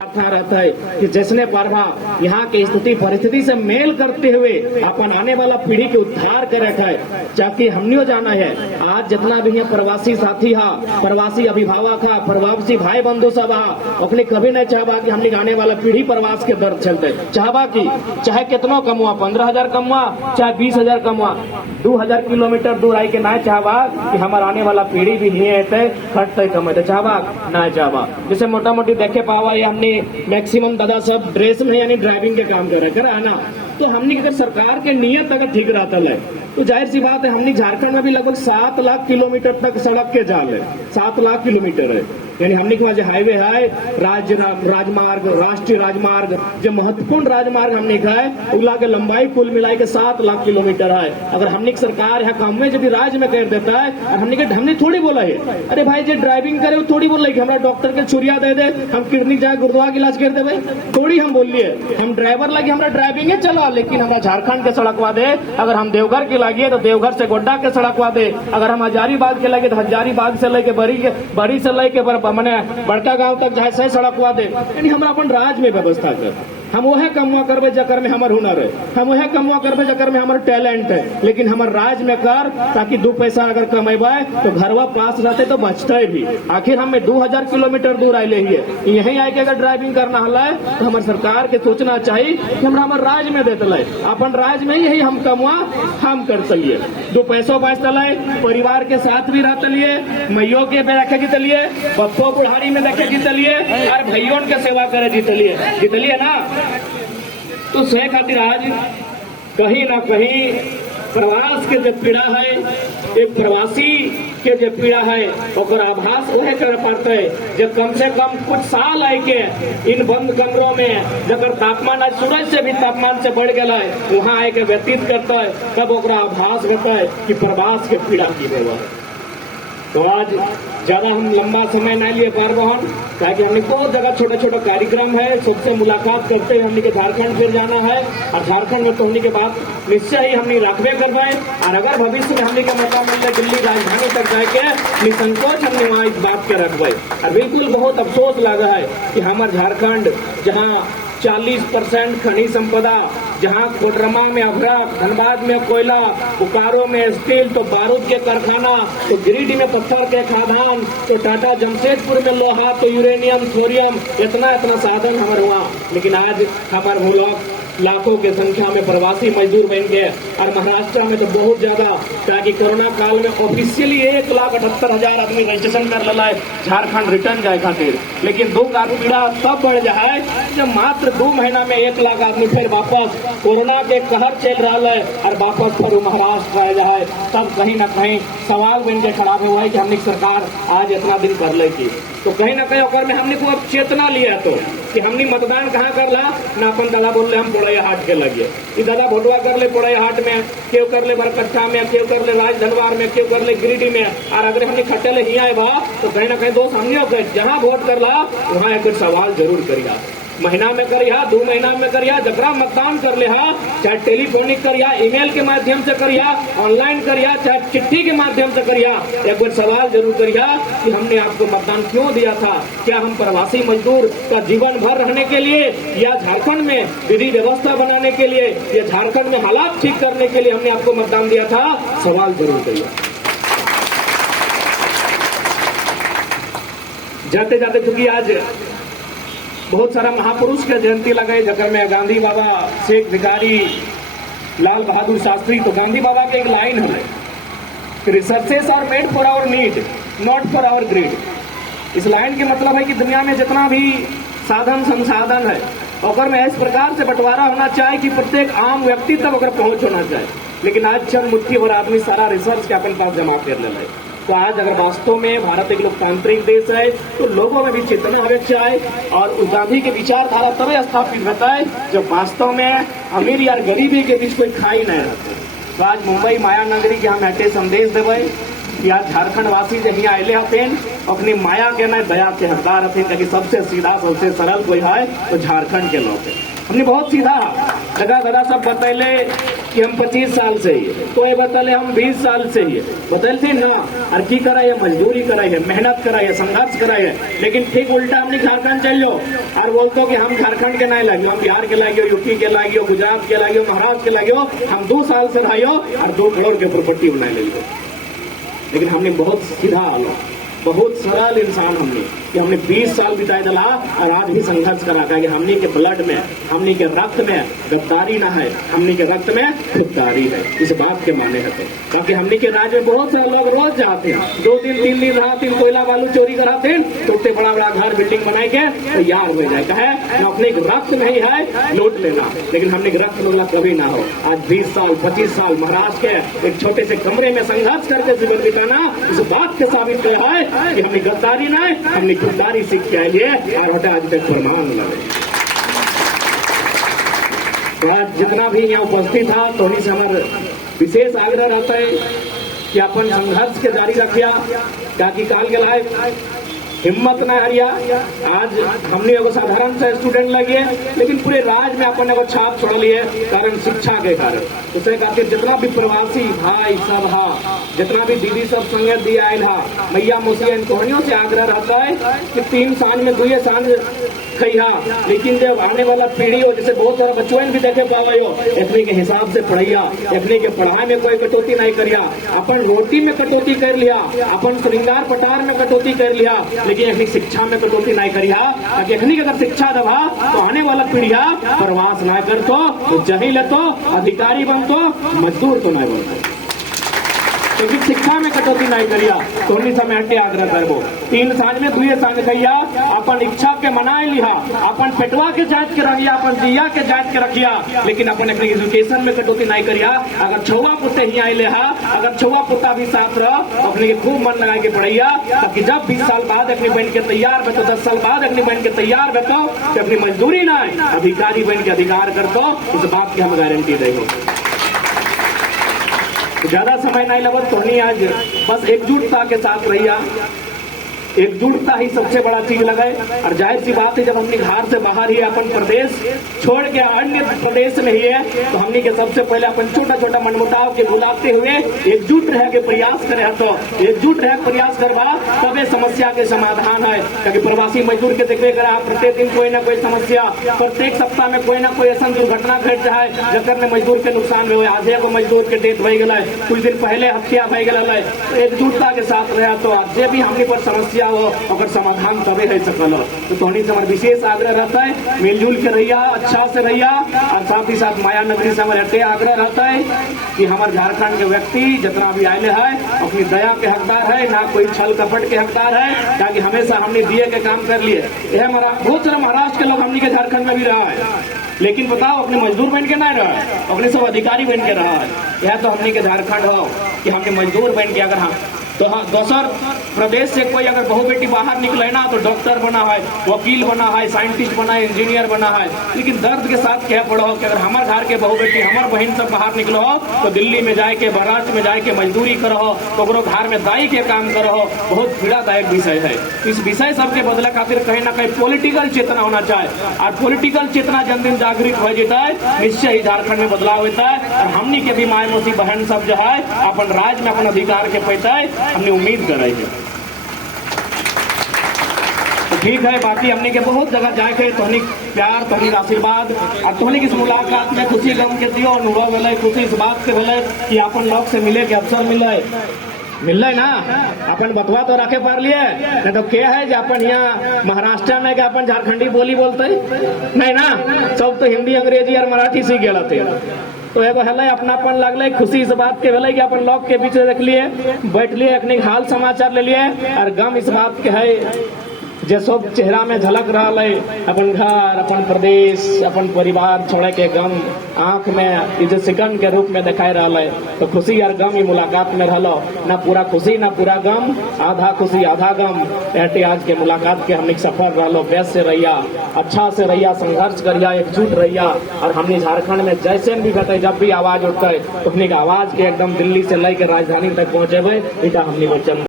रहता है कि जिसने पर्वा यहाँ की स्थिति परिस्थिति से मेल करते हुए अपन आने वाला पीढ़ी के उद्धार कर रखा है, ताकि हमने जाना है आज जितना भी है प्रवासी साथी हा, प्रवासी अभिभावक हा, प्रवासी भाई बंधु सब हा, अपने कभी नहीं चाहबा कि हमने आने वाला पीढ़ी प्रवास के दर्द चलते चाहबा कि चाहे कितनो कमवा 15,000 कमवा चाहे 20,000 कमवा 2,000 किलोमीटर दूर आई के ना चाहबा कि हमारा आने वाला पीढ़ी भी नहीं है खटते कमते चाहबा ना चाहबा। जैसे मोटा मोटी देखे पावा ये हमने मैक्सिमम दादा सब ड्रेस में यानी ड्राइविंग के काम कर आना, तो हमने अगर सरकार के नियत अगर ठीक रहता है तो जाहिर सी बात है हमने झारखंड में भी लगभग 7 लाख किलोमीटर तक सड़क के जाल है, 7 लाख किलोमीटर है, यानी हमने के पास हाईवे है, राजमार्ग, राष्ट्रीय राजमार्ग, जो महत्वपूर्ण राजमार्ग हमने का है उला के लंबाई कुल मिलाई के 7 लाख किलोमीटर है। अगर हमने की सरकार यहाँ काम में यदि राज्य में कर देता है और हमने थोड़ी बोला है अरे भाई जो ड्राइविंग करे वो थोड़ी बोल रही कि हमारा डॉक्टर के छुरिया दे दे हम क्लिनिक जाए गुरुद्वारा की इलाज कर दे, भाई थोड़ी हम बोलिए हम ड्राइवर लगे हमारा ड्राइविंग है चला, लेकिन हमारा झारखंड के सड़कवा दे, अगर हम देवघर के लगे तो देवघर से गोड्डा के सड़कवा दे, अगर हम हजारीबाग के लगे तो हजारीबाग से लेके बड़ी से लेके मैंने बड़का गांव तक जाए सही सड़कवा दे, यानी हम अपन राज्य में व्यवस्था कर हम वह कमवा करबे जकर में हमार हुनर है, हम वह कमवा करबे जकर में हमार टैलेंट है, लेकिन हमार राज्य में कर ताकि 2 पैसा अगर कमेबे तो घरवा पास रहते तो बचते भी। आखिर हमें 2000 किलोमीटर दूर आए है, यहीं आके अगर ड्राइविंग करना है तो हमारे सरकार के सोचना चाहिए कि हमरा हमारे राज्य में देते अपन राज्य में यही हम कमवा हम कर चलिए, 2 पैसों बचते परिवार के साथ भी रहते लिए, मैयों के रखे जीते लिए, बप्पो बुढ़ारी में देखे जीते लिए और भैयों के सेवा करे जीते लिए ना। तो से खातिर आज कहीं ना कहीं प्रवास के जो पीड़ा है, एक प्रवासी के जो पीड़ा है और आभास वह कर पाते है जब कम से कम कुछ साल आए के इन बंद कमरों में जब तापमान आज सूरज से भी तापमान से बढ़ गया है वहाँ आए के व्यतीत करता है, तब ओकरा आभास होता है कि प्रवास के पीड़ा की होगा। तो आज ज्यादा हम लंबा समय न लिए पारवहन ताकि हमने बहुत जगह छोटे छोटे कार्यक्रम है, सबसे मुलाकात करते हुए हमने के झारखंड फिर जाना है और झारखंड में पहुंचने के बाद निश्चय ही हमने रखबे करवाए और अगर भविष्य में हमने का मौका मिले दिल्ली राजधानी तक जाके निसंकोच हमने वहाँ इस बात के रखवाए। और बिल्कुल बहुत अफसोस लगा है कि हमारे झारखंड जहाँ 40% खनिज संपदा, जहां कोडरमा में अभ्रक, धनबाद में कोयला, बोकारो में स्टील, तो बारूद के कारखाना, तो गिरिडीह में पत्थर के खादान, तो टाटा जमशेदपुर में लोहा, तो यूरेनियम, थोरियम, इतना साधन हमारे हुआ, लेकिन आज हमारे मुल्क लाखों के संख्या में प्रवासी मजदूर बन गए और महाराष्ट्र में तो बहुत ज्यादा, ताकि कोरोना काल में ऑफिशियली 1,78,000 आदमी रजिस्ट्रेशन कर ला है झारखंड रिटर्न जाए खातिर, लेकिन दुख का पीड़ा तब बढ़ जाए जब मात्र 2 महीना में 1 लाख आदमी फिर वापस कोरोना के कहर चल रहा है और वापस फिर महाराष्ट्र रह जाए, तब कहीं ना कहीं सवाल बन के खड़ा हुआ है कि हमने सरकार आज इतना दिन कर लेगी। तो कहीं ना कहीं अगर में हमने को अब चेतना लिया तो कि हमने मतदान कहाँ कर ला ना, अपन दादा बोल रहे हम पोड़ैया हाट के लगे, दादा भोटवा कर ले पोड़ैया हाट में, क्यों कर ले बरकट्ठा में, क्यों कर ले राजधनवार में, क्यों कर ले गिरिडीह में, और अगर हमने खट्टे ले ही आए बा तो कहीं ना कहीं दोस्त हमने जहाँ वोट कर ला वहाँ एक सवाल जरूर करिया, महीना में करिया, 2 महीना में करिया, जकरा मतदान कर ले चाहे टेलीफोनिक करिया, ईमेल के माध्यम से करिया, ऑनलाइन करिया, चाहे चिट्ठी के माध्यम से करिया, एक बार सवाल जरूर करिया कि हमने आपको मतदान क्यों दिया था, क्या हम प्रवासी मजदूर का जीवन भर रहने के लिए या झारखंड में विधि व्यवस्था बनाने के लिए या झारखंड में हालात ठीक करने के लिए हमने आपको मतदान दिया था, सवाल जरूर करिए। जाते जाते चूंकि आज बहुत सारा महापुरुष के जयंती लगे जगह में गांधी बाबा, शेख भिखारी, लाल बहादुर शास्त्री, तो गांधी बाबा के एक लाइन है, researches are made for our need not for our greed. इस लाइन के मतलब है कि दुनिया में जितना भी साधन संसाधन है अगर में इस प्रकार से बंटवारा होना चाहिए कि प्रत्येक आम व्यक्ति तक अगर पहुंच होना चाहिए, लेकिन आज चंद मुट्ठी भर आदमी सारा रिसर्च के अपने पास जमा कर ले रहे। तो आज अगर वास्तव में भारत एक लोकतांत्रिक देश है तो लोगों में भी चेतना होना चाहिए और उस गांधी के विचारधारा तभी स्थापित होता है जब वास्तव में अमीर या गरीबी के बीच कोई खाई नहीं रहते। तो आज मुंबई माया नगरी के हम हटे संदेश देवे कि आज झारखंड वासी जब यहाँ अले हथिन अपनी माया के न दया के हकदार हथिन, ताकि सबसे सीधा सबसे सरल कोई है तो झारखंड के लोग है। हमने बहुत सीधा लगा गदा सब बतैले कि हम 25 साल से ही, तो ये बतले हम 20 साल से ही बतलते ना। और की करा है, मजदूरी करा है, मेहनत करा है, संघर्ष करा है। लेकिन ठीक उल्टा हमने झारखंड चल लो और बोलते कि हम झारखंड के नहीं लगे, हम बिहार के लगे, यूपी के लगे, गुजरात के लगे, महाराष्ट्र के लगे, हम 2 साल से रहियो और 2 करोड़ के प्रॉपर्टी बनाए ले। लेकिन हमने बहुत सीधा बहुत सरल इंसान कि हमने 20 साल बिताए दला और आज भी संघर्ष करा था कि हमने के ब्लड में, हमने के रक्त में गद्दारी ना है, हमने के रक्त में खुददारी है। इस बात के माने है ताकि हमने के राज्य में बहुत से लोग रोज जाते हैं, 2 दिन 3 दिन रहते हैं, कोयला बालू चोरी कराते हैं, तो उतने बड़ा बड़ा घर बिल्डिंग बनाए के तैयार हो जाए। कहे हम अपने रक्त नहीं है लूट लेना, लेकिन हमने रक्त लूटना कभी ना हो। आज 20 साल 25 साल महाराष्ट्र के एक छोटे से कमरे में संघर्ष करके जीवन बिताना इस बात के साबित किया है कि हमने गद्दारी ना है, हमने खुददारी सीख के लिए और हटा आज तक प्रमाण लगे। तो आज जितना भी यहाँ उपस्थित था तो उन्हीं से हमारा विशेष आग्रह रहता है कि अपन संघर्ष के जारी रखिया, ताकि काल के लायक हिम्मत न हरिया। आज हमने एगो साधारण सा स्टूडेंट लगे, लेकिन पूरे राज्य में अपन एगो छाप छोड़ लिए कारण शिक्षा के कारण। उसके खातिर जितना भी प्रवासी भाई सब हा, जितना भी दीदी सब संगे दिया आयल हा, मैया मुसिया इन कहानियों से आग्रह रहता है कि 3 सांझ में 2 सांझ खैहा, लेकिन जब आने वाला पीढ़ी हो, जैसे बहुत सारा बच्चों भी देखे पावे हो, अपने के हिसाब से पढ़ैया, अपने के पढ़ाई में कोई कटौती नहीं करिया। अपन रोटी में कटौती कर लिया, अपन श्रृंगार पटार में कटौती कर लिया, लेकिन अपनी शिक्षा में कटौती नहीं करिया। ताकि अखनी अगर शिक्षा दबा तो आने वाला पीढ़िया प्रवास ना कर तो जही लेतो, अधिकारी बनतो, मजदूर तो नहीं बनतो। क्योंकि शिक्षा में कटौती नहीं करिया तो उन्हीं समय हटे आग्रह करबो। 3 सांझ में 2 सांझ खैया, अपन इच्छा के मनाए लिहा, अपन पेटवा के जांच के रखिया, अपन जिया के जांच के रखिया, लेकिन अपन अपने एजुकेशन में कटौती नहीं करिया। अगर छुआ पुते ही आए ले हा, अगर छुआ पुता भी साथ रह, अपने खूब मन लगा के पढ़ैया, ताकि जब 20 साल बाद अपनी बन के तैयार बतो, 10 साल बाद अपनी बन के तैयार बतो, तो अपनी मजदूरी ना अधिकारी बन के अधिकार करतो। इस बात की हम गारंटी देंगे। ज्यादा समय नहीं लगा तो नहीं, आज बस एकजुटता के साथ रहिया। एकजुटता ही सबसे बड़ा चीज लगे। और जाहिर सी बात है, जब हमने घर से बाहर ही अपन प्रदेश छोड़ के अन्य प्रदेश में ही है, तो हमने के सबसे पहले अपन छोटा छोटा मनमुटाव के भुलाते हुए एकजुट रह के प्रयास करे। तो एकजुट रह प्रयास करवा तबे समस्या के समाधान है। क्योंकि प्रवासी मजदूर के देखबे करा प्रत्येक दिन कोई ना कोई समस्या, प्रत्येक सप्ताह में कोई ना कोई ऐसा दुर्घटना घट जाए जकर में मजदूर के नुकसान हुए। आज एगो मजदूर के डेथ हो गया, कुछ दिन पहले हत्या हो गया। एकजुटता के साथ रहा तो आज भी हमने पर समस्या अगर समाधान तबे है सकल। तो तोहनी से हमारा विशेष आग्रह रहता है मिलजुल के रहिया, अच्छा से रहिया। और साथ ही साथ माया नगरी से हमारे हटे आग्रह रहता है कि हमारे झारखंड के व्यक्ति जितना भी आये है अपनी दया के हकदार है, ना कोई छल कपट के हकदार है। ताकि हमेशा हमने दिए के काम कर लिए। यह हमारा बहुत सारा महाराष्ट्र के लोग हमने के झारखंड में भी रहा है, लेकिन बताओ अपने मजदूर बन के ना रहा है, अपने सब अधिकारी बन के रहा है। यह तो हमने के झारखंड हो कि हमने मजदूर बन के अगर हम तो हाँ दोसर प्रदेश से कोई अगर बहु बेटी बाहर निकले ना तो डॉक्टर बना है, वकील बना है, साइंटिस्ट बना है, इंजीनियर बना है। लेकिन दर्द के साथ कह पड़ो कि अगर हमारे घर के बहु बेटी हमारे बहन सब बाहर निकलो तो दिल्ली में जाए के, महाराष्ट्र में जाए के मजदूरी करो, तो घर में दाई के काम करो। बहुत पीड़ादायक विषय है। इस विषय सबके बदला खातिर कहीं ना कहीं पॉलिटिकल चेतना होना चाहिए। और पॉलिटिकल चेतना जन दिन जागृत हो जाता है, निश्चय ही झारखंड में बदलाव होता है। और हमनी के भी माए मोसी बहन सब जो है अपन राज्य में अपन अधिकार के पैता है, हमने उम्मीद कर रही है। तो ठीक है, बाकी हमने के बहुत जगह जाके तोहनी प्यार, तोहनी आशीर्वाद और तोहनी की मुलाकात में खुशी गम के दियो अनुभव मिले। खुशी इस बात से मिले कि अपन लोग से मिले के अवसर मिले ना। अपन बतवा तो रखे पार लिए नहीं तो क्या है जो अपन यहाँ महाराष्ट्र में क्या अपन झारखंडी बोली बोलते नहीं ना, सब तो हिंदी अंग्रेजी और मराठी सीख गए। तो एगो है अपनापन लगल, खुशी इस बात के भेल कि अपन लोग के बीच देख लिए, बैठ लिए, अखनी हाल समाचार ले लिए। और गम इस बात के है जे सब चेहरा में झलक रहा है, अपन घर, अपन प्रदेश, अपन परिवार छोड़े के गम आंख में इसे सिकन के रूप में दिखाई रहा है। तो खुशी और गम ही मुलाकात में रहा, ना पूरा खुशी ना पूरा गम, आधा खुशी आधा गम। ऐसे आज के मुलाकात के हमने सफर रहा, बेस से रहिया, अच्छा से रहिया, संघर्ष करिया, एकजुट रहिया। और हमने झारखंड में जैसे भी घटे जब भी आवाज उठता है तो अपनी आवाज के एकदम दिल्ली से लेकर राजधानी तक पहुंचे हुए, हमने वचन